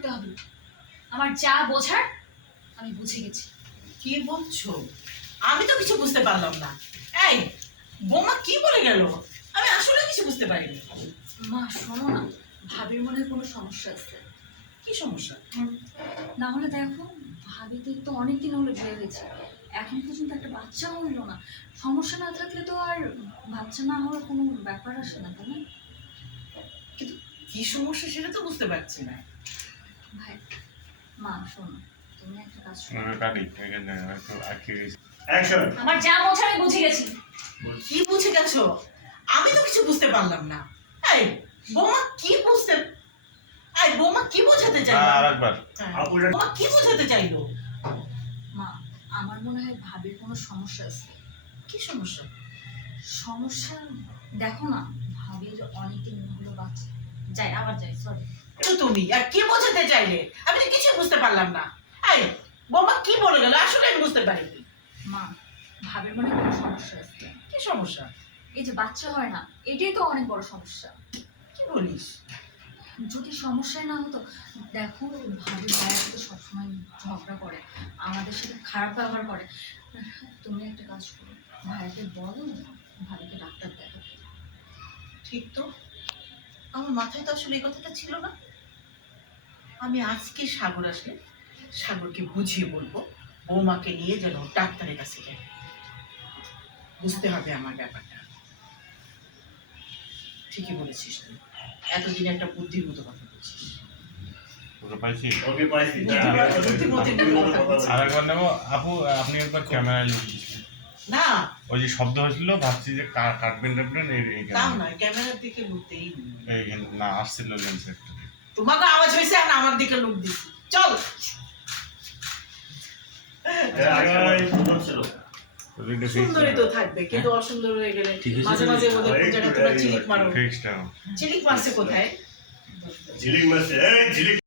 থাকতে হবে। আমার যা বোঝার আমি বুঝে গেছি। কি বলছো? আমি তো কিছু বুঝতে পারলাম না। এই বোমা কি বলে গেল? আমি আসলে কিছু বুঝতে পারিনি। মা শোনো না, ভাবির মনে হয় কোনো সমস্যা আছে। কি সমস্যা? না হলে দেখো, ভাবিদের তো অনেকদিন হলো বিয়ে হয়েছে, এখন পর্যন্ত একটা বাচ্চা হইলো না। সমস্যা না থাকলে তো আর বাচ্চা না হওয়ার কোনো ব্যাপার আসে না, তাই না? কিন্তু কি সমস্যা সেটা তো বুঝতে পারছি না। ভাই, মা শোনো, তুমি একটা কাজ করো। আমার যা বোঝার আমি বুঝে গেছি। কি বুঝে গেছো? আমি তো কিছু বুঝতে পারলাম না। এই বোমা কি বুঝতে, এই বোমা কি বোঝাতে চাইলো? বোমা কি বোঝাতে চাইলো? মা, আমার মনে হয় ভাবির কোনো সমস্যা আছে। কি সমস্যা? সমস্যা দেখো না, ভাবির অনেকদিন হলো বাচ্চা যাই, আবার যাই, সরি। তো তুমি আর কি বোঝাতে চাইলে? আমি তো কিছু বুঝতে পারলাম না। এই বোমা কি বলে গেল? আসলে আমি বুঝতে পারিনি। মা, ভাবির মনে হয় কোনো সমস্যা আছে। কি সমস্যা? এই যে বাচ্চা হয় না, এটাই তো অনেক বড় সমস্যা। কি বলিস? যদি সমস্যাই না হতো, দেখো ভাবির ভাইয়ের সাথে সবসময় ঝগড়া করে, আমাদের সাথে খারাপ ব্যবহার করে। তুমি একটা কাজ করো, ভাইয়াকে বলো ভাবিকে ডাক্তার দেখাতে। ঠিক তো, আমার মাথায় তো আসলে এই কথাটা ছিল না। আমি আজকে সাগর আসলে সাগরকে বুঝিয়ে বলবো বৌমাকে নিয়ে যেন ডাক্তারের কাছে যায়। বুঝতে হবে আমার ব্যাপারটা। ঠিকই বলেছিস তুই, এতদিন একটা বুদ্ধির মতো কথা বলছিস। আরেকবার নেবো আপু, আপনি একবার ক্যামেরায় লুক দিচ্ছেন না, ওই যে শব্দ হয়েছিল, ভাবছি যে কাটবেন টাটবেন তাও নয়, ক্যামেরার দিকে লুকতেই না আসছিল লেন্সের। তোমাকে আওয়াজ হয়েছে আর আমার দিকে লুক দিচ্ছি। চল সুন্দরী তো থাকবে, কিন্তু অসুন্দর হয়ে গেলে মাঝে মাঝে ওদের কোন জায়গায় তোমরা চিলিক মারো। চিলিক মারছে কোথায়? ঝিলিক মারছে, এই ঝিলিক